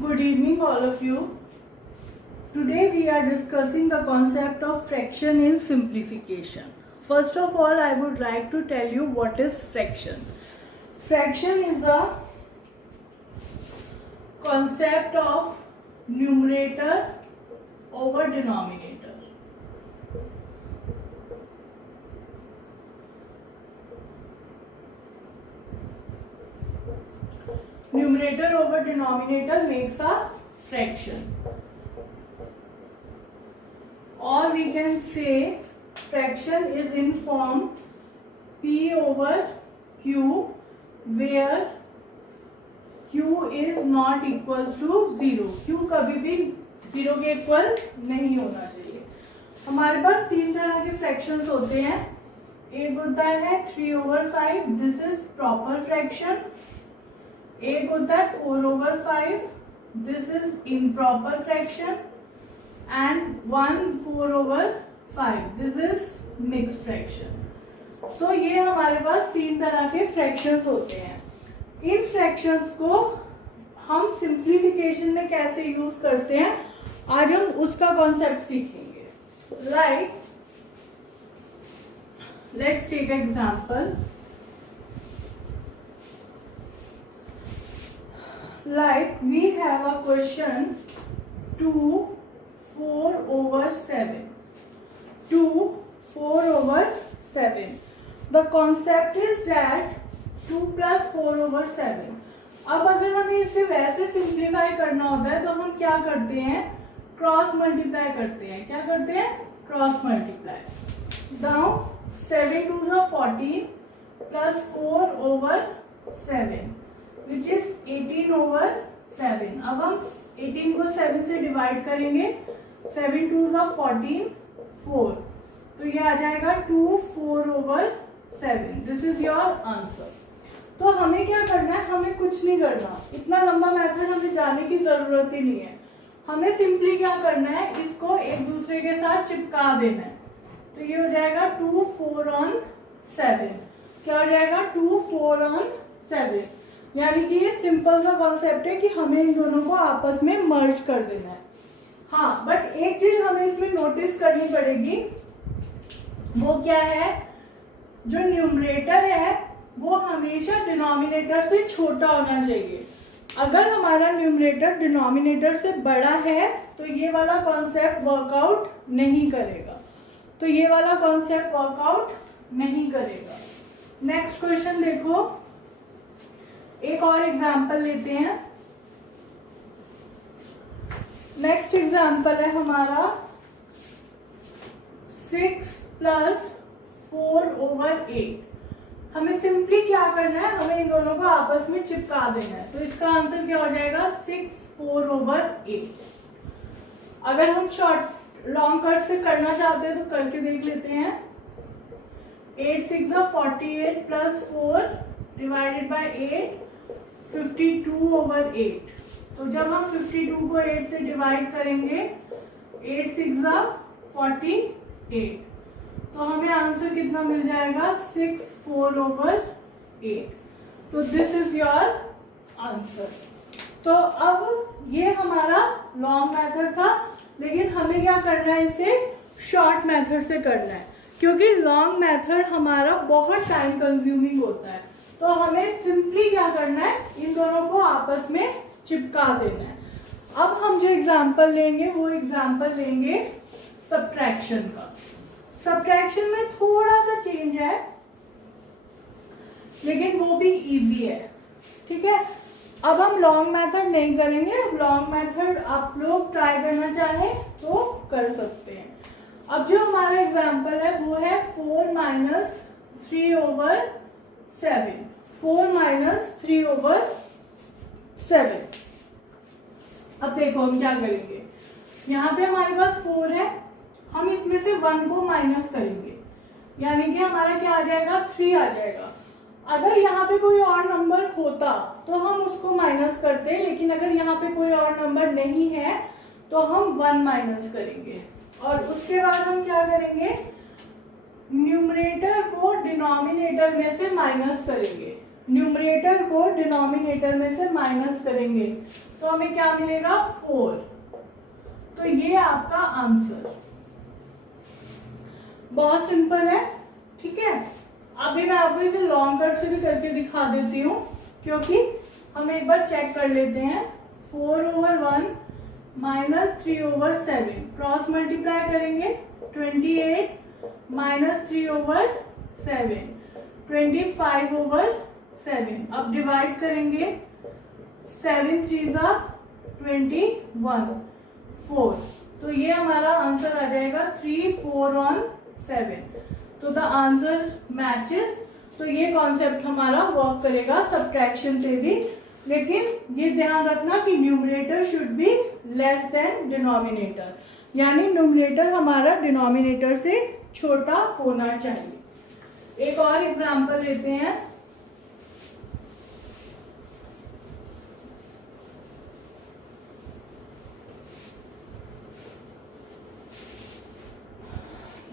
Good evening all of you. Today we are discussing the concept of fraction in simplification. First of all, I would like to tell you what is fraction. Fraction is a concept of numerator over denominator. Numerator over denominator makes a fraction. Or we can say fraction is in form P over Q, where Q is not equals to 0. Q कभी भी 0 के equal नहीं होना चाहिए. हमारे पास तीन तरह के फ्रैक्शंस होते हैं. एक होता है 3/5, दिस इज प्रॉपर फ्रैक्शन. एक होता है 4/5, this is improper fraction. And 1/4/5, this is mixed fraction. तो ये हमारे पास तीन तरह के फ्रैक्शंस होते हैं. इन फ्रैक्शंस को हम सिंप्लीफिकेशन में कैसे यूज करते हैं, आज हम उसका कॉन्सेप्ट सीखेंगे. Like let's take example. Like we have a question 2 4/7. 2 4/7. The concept is that 2 + 4/7. अब अगर हमें इसे वैसे सिंप्लीफाई करना होता है तो हम क्या करते हैं, क्रॉस मल्टीप्लाई करते हैं. क्या करते हैं, cross multiply. Now 7 2s are 14 plus 4/7 which is 18/7. अब हम 18 को 7 से डिवाइड करेंगे. 7 2s are 14, 4. तो ये आ जाएगा 2 4/7. This is your answer. तो हमें क्या करना है, हमें कुछ नहीं करना. इतना लंबा मेथड हमें जाने की जरूरत ही नहीं है. हमें सिंपली क्या करना है, इसको एक दूसरे के साथ चिपका देना है. तो ये हो जाएगा 2 4/7. क्या हो जाएगा, 2 4/7. यानी कि ये सिंपल सा कॉन्सेप्ट है कि हमें इन दोनों को आपस में मर्ज कर देना है. हाँ, बट एक चीज हमें इसमें नोटिस करनी पड़ेगी. वो क्या है, जो न्यूमरेटर है वो हमेशा डिनोमिनेटर से छोटा होना चाहिए. अगर हमारा न्यूमरेटर डिनोमिनेटर से बड़ा है तो ये वाला कॉन्सेप्ट वर्कआउट नहीं करेगा. तो ये वाला कॉन्सेप्ट वर्कआउट नहीं करेगा. नेक्स्ट क्वेश्चन देखो. एक और एग्जाम्पल लेते हैं. नेक्स्ट एग्जाम्पल है हमारा 6 + 4/8. हमें सिंपली क्या करना है, हमें इन दोनों को आपस में चिपका देना है. तो इसका आंसर क्या हो जाएगा, 6 4/8. अगर हम शॉर्ट लॉन्ग कट से करना चाहते हैं तो करके देख लेते हैं. 8 6 are 48 plus 4 divided by 8, 52/8. तो जब हम 52 को 8 से डिवाइड करेंगे, 8 6 are 48. तो हमें आंसर कितना मिल जाएगा, 6 4/8. तो दिस इज योर आंसर. तो अब ये हमारा लॉन्ग मेथड था, लेकिन हमें क्या करना है, इसे शॉर्ट मेथड से करना है, क्योंकि लॉन्ग मेथड हमारा बहुत टाइम कंज्यूमिंग होता है. तो हमें सिंपली क्या करना है, इन दोनों को आपस में चिपका देना है. अब हम जो एग्जाम्पल लेंगे वो एग्जाम्पल लेंगे सब्ट्रैक्शन का. सब्ट्रैक्शन में थोड़ा सा चेंज है, लेकिन वो भी इजी है. ठीक है. अब हम लॉन्ग मेथड नहीं करेंगे. लॉन्ग मेथड आप लोग ट्राई करना चाहें तो कर सकते हैं. अब जो हमारा एग्जाम्पल है वो है 4 - 3/7. 4 - 3/7. अब देखो हम क्या करेंगे. यहाँ पे हमारे पास 4 है, हम इसमें से 1 को माइनस करेंगे, यानी कि हमारा क्या आ जाएगा, 3 आ जाएगा. अगर यहाँ पे कोई और नंबर होता तो हम उसको माइनस करते, लेकिन अगर यहाँ पे कोई और नंबर नहीं है तो हम 1 माइनस करेंगे. और उसके बाद हम क्या करेंगे, न्यूमरेटर को डिनोमिनेटर में से माइनस करेंगे. न्यूमरेटर को डिनोमिनेटर में से माइनस करेंगे तो हमें क्या मिलेगा 4। तो ये आपका आंसर, बहुत सिंपल है। ठीक है, अभी मैं आपको इसे लॉन्ग कट से भी करके दिखा देती हूँ, क्योंकि हम एक बार चेक कर लेते हैं। 4/1 माइनस 3/7 क्रॉस मल्टीप्लाई करेंगे 28 माइनस 3/7 25/7। अब डिवाइड करेंगे 7 3 21 4। तो ये हमारा आंसर आ जाएगा 3 4 on 7। तो द आंसर मैचेस। तो ये कॉन्सेप्ट हमारा वर्क करेगा सब्ट्रैक्शन पे भी, लेकिन ये ध्यान रखना कि numerator should be less than denominator, यानी न्यूमरेटर हमारा डिनोमिनेटर से छोटा होना चाहिए। एक और एग्जांपल लेते हैं।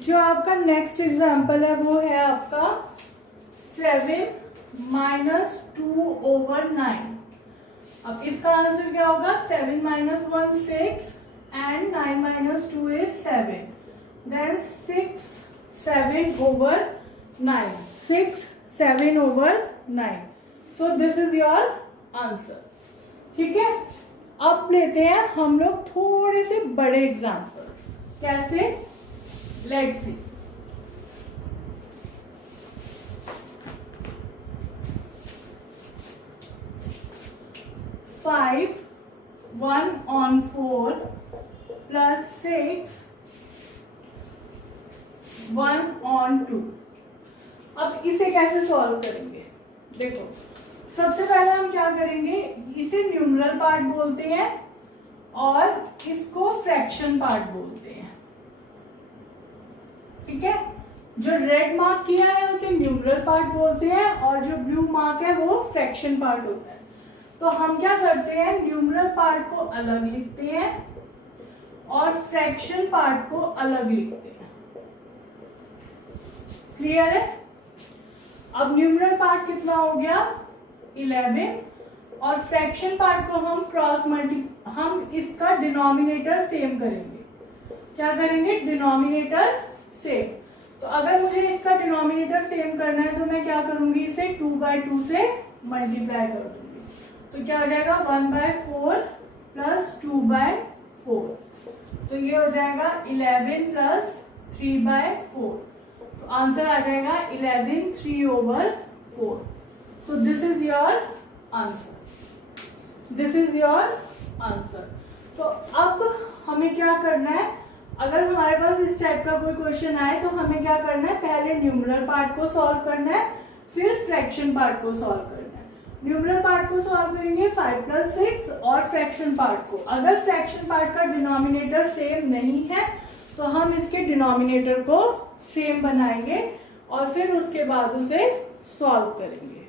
जो आपका नेक्स्ट एग्जांपल है वो है आपका 7 माइनस 2/9। अब इसका आंसर क्या होगा? 7 minus 1 6 and 9 minus 2 is 7। Then 6 7/9। 6 7/9। So this is your answer. ठीक है, अब लेते हैं हम लोग थोड़े से बड़े एग्जाम्पल। कैसे? Let's see. Five 1/4 plus 6 1/2। अब इसे कैसे सॉल्व करेंगे? देखो, सबसे पहले हम क्या करेंगे, इसे न्यूमरल पार्ट बोलते हैं और इसको फ्रैक्शन पार्ट बोलते हैं। ठीक है, जो रेड मार्क किया है उसे न्यूमरल पार्ट बोलते हैं और जो ब्लू मार्क है वो फ्रैक्शन पार्ट होता है। तो हम क्या करते हैं, न्यूमरल पार्ट को अलग लिखते हैं और फ्रैक्शन पार्ट को अलग लिखते हैं। क्लियर है? अब न्यूमरल पार्ट कितना हो गया? 11 और फ्रैक्शन पार्ट को हम इसका डिनोमिनेटर सेम करेंगे। क्या करेंगे? Denominator same. तो अगर मुझे इसका डिनोमिनेटर सेम करना है तो मैं क्या करूंगी, इसे 2/2 से मल्टीप्लाई कर दूंगी। तो क्या हो जाएगा? 1/4 प्लस 2/4। तो ये हो जाएगा 11 प्लस 3/4। तो आंसर आ जाएगा 11 3/4। सो this is your answer. This is your answer. तो अब हमें क्या करना है, अगर हमारे पास इस टाइप का कोई क्वेश्चन आए तो हमें क्या करना है, पहले न्यूमरल पार्ट को सॉल्व करना है, फिर फ्रैक्शन पार्ट को सॉल्व करना है। न्यूमरल पार्ट को सॉल्व करेंगे 5 + 6 और फ्रैक्शन पार्ट को। अगर फ्रैक्शन पार्ट का डिनोमिनेटर सेम नहीं है तो हम इसके डिनोमिनेटर को सेम बनाएंगे और फिर उसके बाद उसे सॉल्व करेंगे।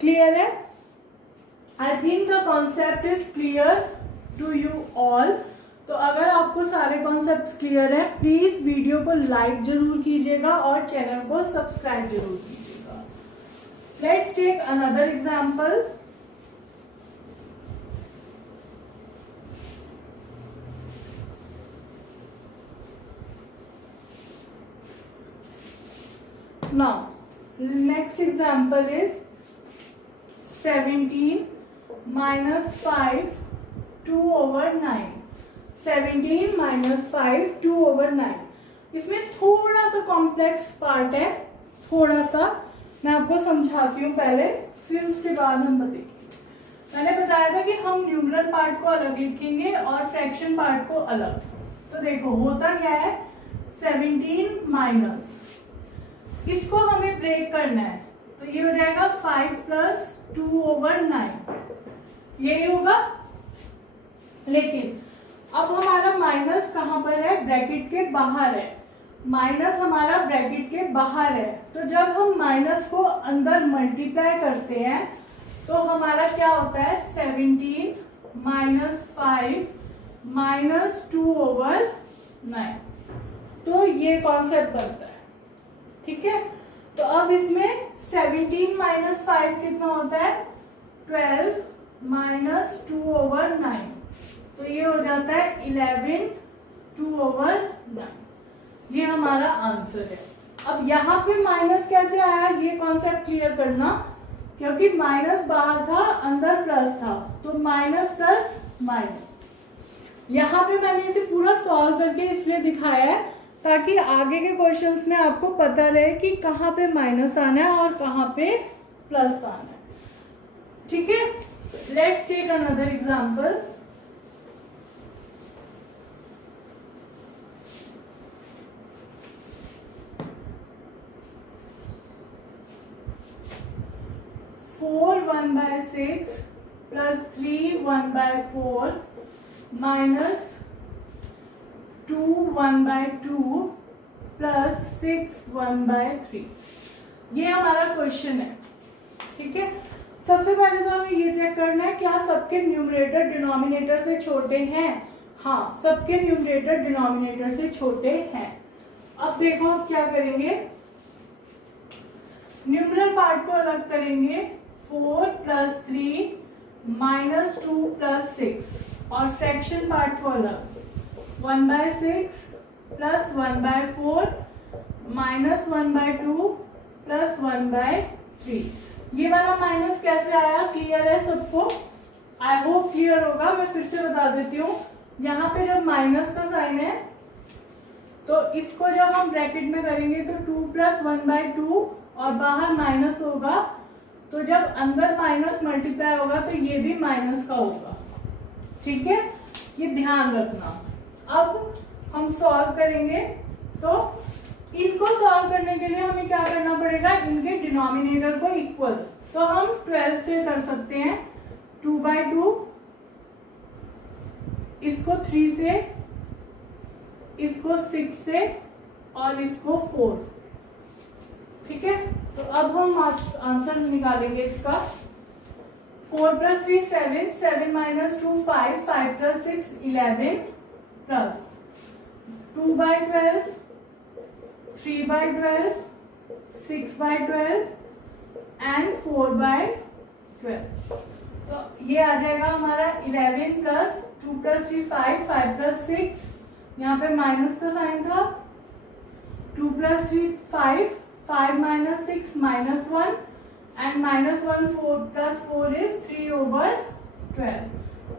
क्लियर है? I think the concept is clear to you all. तो अगर आपको सारे कॉन्सेप्ट्स क्लियर है, प्लीज वीडियो को लाइक जरूर कीजिएगा और चैनल को सब्सक्राइब जरूर कीजिएगा। Let's take another example. Now, next example is 17 minus 5 2/9। 17 minus 5 2/9। इसमें थोड़ा सा कॉम्प्लेक्स पार्ट है, थोड़ा सा मैं आपको समझाती हूँ पहले, फिर उसके बाद हम देखेंगे। मैंने बताया था कि हम न्यूमरल पार्ट को अलग लिखेंगे और फ्रैक्शन पार्ट को अलग। तो देखो होता क्या है, 17 माइनस, इसको हमें ब्रेक करना है तो ये हो जाएगा 5 + 2/9, यही होगा। लेकिन अब हमारा माइनस कहाँ पर है? ब्रैकेट के बाहर है। माइनस हमारा ब्रैकेट के बाहर है, तो जब हम माइनस को अंदर मल्टीप्लाई करते हैं तो हमारा क्या होता है? 17 - 5 - 2/9। तो ये कॉन्सेप्ट बनता है। ठीक है, तो अब इसमें 17 माइनस 5 कितना होता है 12 माइनस 2/9, तो ये हो जाता है 11 2/9। ये हमारा आंसर है। अब यहाँ पे माइनस कैसे आया ये कॉन्सेप्ट क्लियर करना, क्योंकि माइनस बाहर था अंदर प्लस था, तो माइनस प्लस माइनस। यहाँ पे मैंने इसे पूरा सॉल्व करके इसलिए दिखाया है ताकि आगे के क्वेश्चंस में आपको पता रहे कि कहाँ पे माइनस आना है और कहाँ पे प्लस आना है। ठीक है, let's take another example. Four 1/6 plus 3 1/4 minus 2 1/2 plus 6 1/3। ये हमारा क्वेश्चन है। ठीक है, सबसे पहले तो हमें ये चेक करना है क्या सबके न्यूमरेटर डिनोमिनेटर से छोटे हैं। हाँ, सबके न्यूमरेटर डिनोमिनेटर से छोटे हैं। अब देखो अब क्या करेंगे, न्यूमरल पार्ट को अलग करेंगे, 4 प्लस 3 माइनस 2 प्लस 6, और फ्रैक्शन पार्ट को अलग, 1/6 प्लस 1/4 माइनस 1/2 प्लस 1/3। ये वाला माइनस कैसे आया, क्लियर है सबको? आई होप क्लियर होगा। मैं फिर से बता देती हूँ, यहाँ पे जब माइनस का साइन है तो इसको जब हम ब्रैकेट में करेंगे तो 2 प्लस 1/2 और बाहर माइनस होगा, तो जब अंदर माइनस मल्टीप्लाई होगा तो ये भी माइनस का होगा। ठीक है, ये ध्यान रखना। अब हम सॉल्व करेंगे, तो इनको सॉल्व करने के लिए हमें क्या करना पड़ेगा, इनके डिनोमिनेटर को इक्वल। तो हम 12 से कर सकते हैं, 2/2, इसको 3 से, इसको 6 से और इसको 4 से। ठीक है, तो अब हम आंसर निकालेंगे इसका। 4 plus 3 7, 7 minus 2 5, 5 plus 6 11 plus 2/12, 3/12, 6/12 and 4/12। तो ये आ जाएगा हमारा 11 प्लस 2 प्लस 3 5, 5 प्लस 6, यहाँ पे माइनस का साइन था, 2 plus 3 5, 5 minus 6 minus 1 and minus 1 4 plus 4 is 3/12।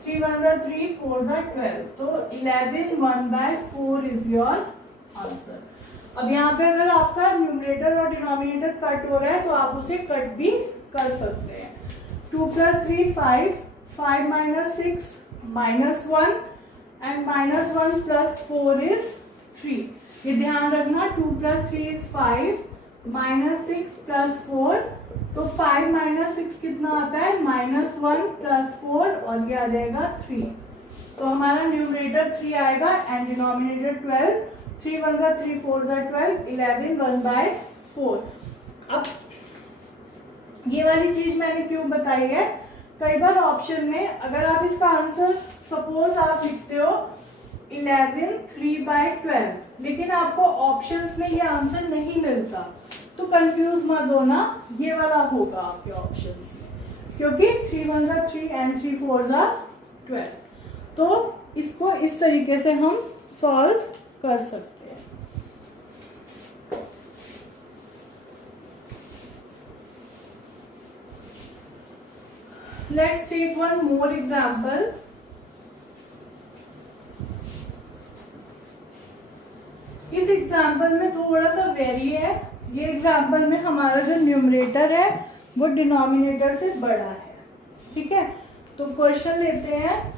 3 1 3, 4 12, तो 11 1/4 इज योर आंसर। अब यहाँ पे अगर आपका न्यूमरेटर और डिनोमिनेटर कट हो रहा है तो आप उसे कट भी कर सकते हैं। 2 plus 3 5, 5 minus 6 minus 1 and minus 1 plus 4 is 3। ये ध्यान रखना, 2 प्लस 3 इज 5 माइनस 6 प्लस 4, तो 5 माइनस 6 कितना आता है, -1 प्लस 4, और ये आ जाएगा 3। तो हमारा न्यूमरेटर 3 आएगा एंड डिनोमिनेटर 12। 3 1 3 4 12, 11 1/4। अब ये वाली चीज मैंने क्यों बताई है, कई बार ऑप्शन में अगर आप इसका आंसर सपोज आप लिखते हो 11 3/12, लेकिन आपको ऑप्शंस में ये आंसर नहीं मिलता, तो कंफ्यूज मत होना, ये वाला होगा आपके ऑप्शंस में, क्योंकि 3 1 3 एंड 3 4 12। तो इसको इस तरीके से हम सॉल्व कर सकते हैं। Let's take one more example. इस एग्जाम्पल में थोड़ा सा वेरी है। ये एग्जाम्पल में हमारा जो न्यूमरेटर है वो डिनोमिनेटर से बड़ा है। ठीक है, तो क्वेश्चन लेते हैं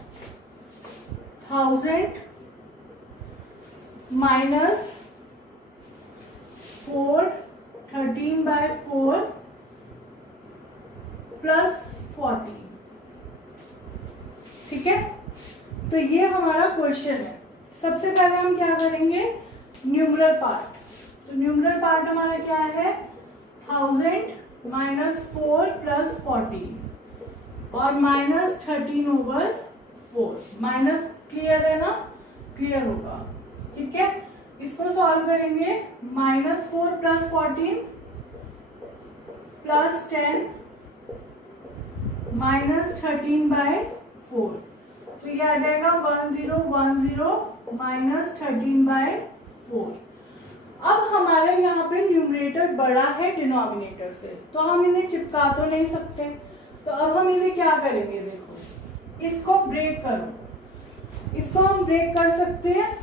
1000 माइनस 4 13/4 प्लस 40। ठीक है, तो ये हमारा क्वेश्चन है। सबसे पहले हम क्या करेंगे, न्यूमरल पार्ट। तो न्यूमरल पार्ट हमारा क्या है, 1000 माइनस 4 प्लस 40 और माइनस 13/4। माइनस क्लियर है ना, क्लियर होगा। ठीक है, इसको सॉल्व करेंगे, -4 प्लस 14 प्लस 10 माइनस 13/4, तो ये आ जाएगा 1010 माइनस 13/4। अब हमारा यहाँ पे न्यूमरेटर बड़ा है डिनोमिनेटर से, तो हम इन्हें चिपका तो नहीं सकते, तो अब हम इन्हें क्या करेंगे, देखो इसको ब्रेक करो, इसको हम ब्रेक कर सकते हैं।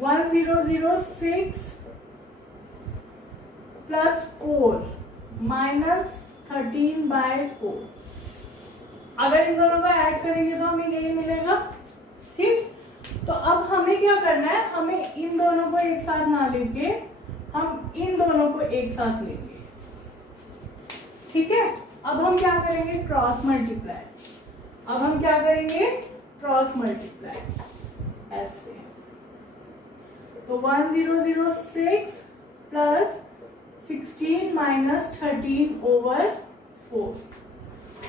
1006 प्लस 4 माइनस 13/4, अगर इन दोनों को ऐड करेंगे तो हमें यही मिलेगा। ठीक, तो अब हमें क्या करना है, हमें इन दोनों को एक साथ ना लेके हम इन दोनों को एक साथ लेंगे। ठीक है, अब हम क्या करेंगे, क्रॉस मल्टीप्लाई। अब हम क्या करेंगे, क्रॉस मल्टीप्लाई ऐसे। तो 1006 प्लस 16 माइनस 13/4,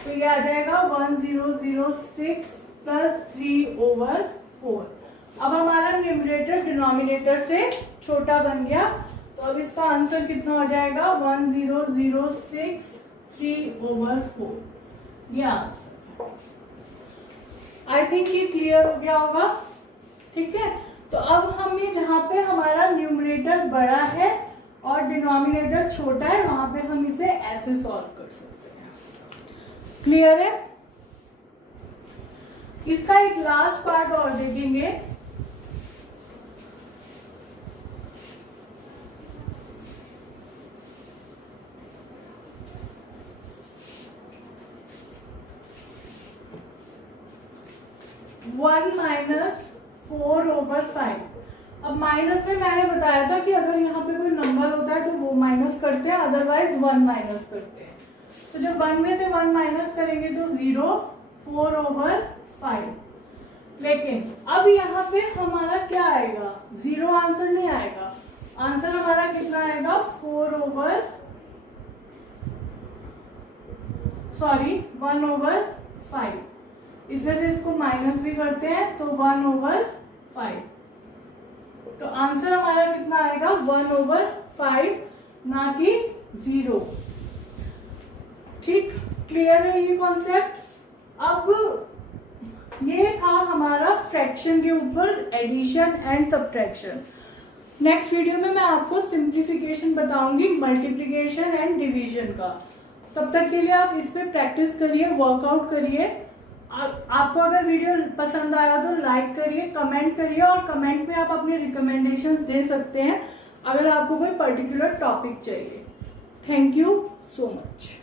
तो ये आ जाएगा 1006 प्लस 3/4। अब हमारा न्यूमरेटर डिनोमिनेटर से छोटा बन गया, तो अब इसका आंसर कितना हो जाएगा, 1006 3/4, ये आंसर। आई थिंक ये क्लियर हो गया होगा। ठीक है, तो अब हमें जहाँ पे हमारा न्यूमरेटर बड़ा है और डिनोमिनेटर छोटा है, वहां पे हम इसे ऐसे सॉल्व कर सकते हैं। क्लियर है? इसका एक लास्ट पार्ट और देखेंगे। One minus 4/5। अब माइनस में मैंने बताया था कि अगर यहाँ पे कोई नंबर होता है तो वो माइनस करते हैं, अदरवाइज 1 माइनस करते हैं। तो जब 1 में से 1 माइनस करेंगे तो 0, 4/5। लेकिन अब यहाँ पे हमारा क्या आएगा, 0 आंसर नहीं आएगा, आंसर हमारा कितना आएगा, 1/5। इसमें से इसको माइनस भी करते हैं तो 1/5, तो आंसर हमारा कितना आएगा, 1/5, ना कि 0। ठीक, क्लियर है ये कॉन्सेप्ट? अब ये था हमारा फ्रैक्शन के ऊपर addition and subtraction. Next video में मैं आपको सिंप्लीफिकेशन बताऊंगी, मल्टीप्लिकेशन एंड डिवीजन का। तब तक के लिए आप इस पे प्रैक्टिस करिए, वर्कआउट करिए। आपको अगर वीडियो पसंद आया तो लाइक करिए, कमेंट करिए, और कमेंट में आप अपने रिकमेंडेशंस दे सकते हैं अगर आपको कोई पर्टिकुलर टॉपिक चाहिए। Thank you so much.